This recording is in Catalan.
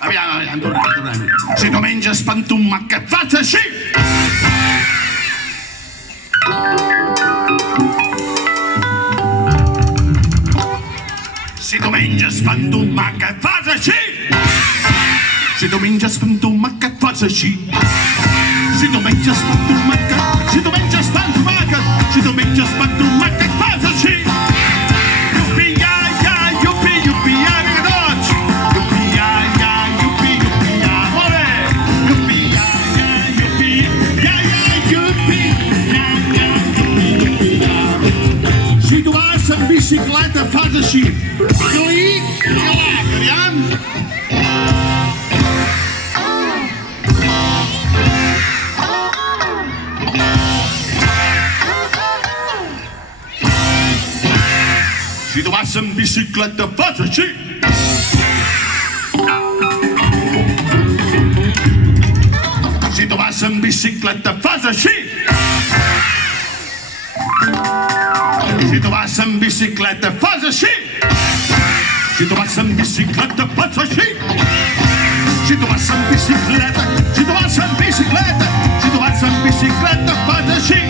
Aviam, tornem. Si tu menges pantumà, que et fas així? Si tu menges pantumà, que et fas així? Si tu menges pantumà, que et fas així? Si tu menges pantumà, si tu menges pantumà, si tu menges pantumà, que et fas així? Iupi, ja, tots! Iupi, ja, molt bé! Iupi, ja. Si tu vas en bicicleta, fas així. Clic, clac, aviam. Si tu vas en bicicleta, fas així. Si tu vas en bicicleta, fas així. Si tu vas en bicicleta, fas així. Si tu vas en bicicleta, fas així. Si tu vas en bicicleta, si tu vas en bicicleta, si tu vas en bicicleta, fas així.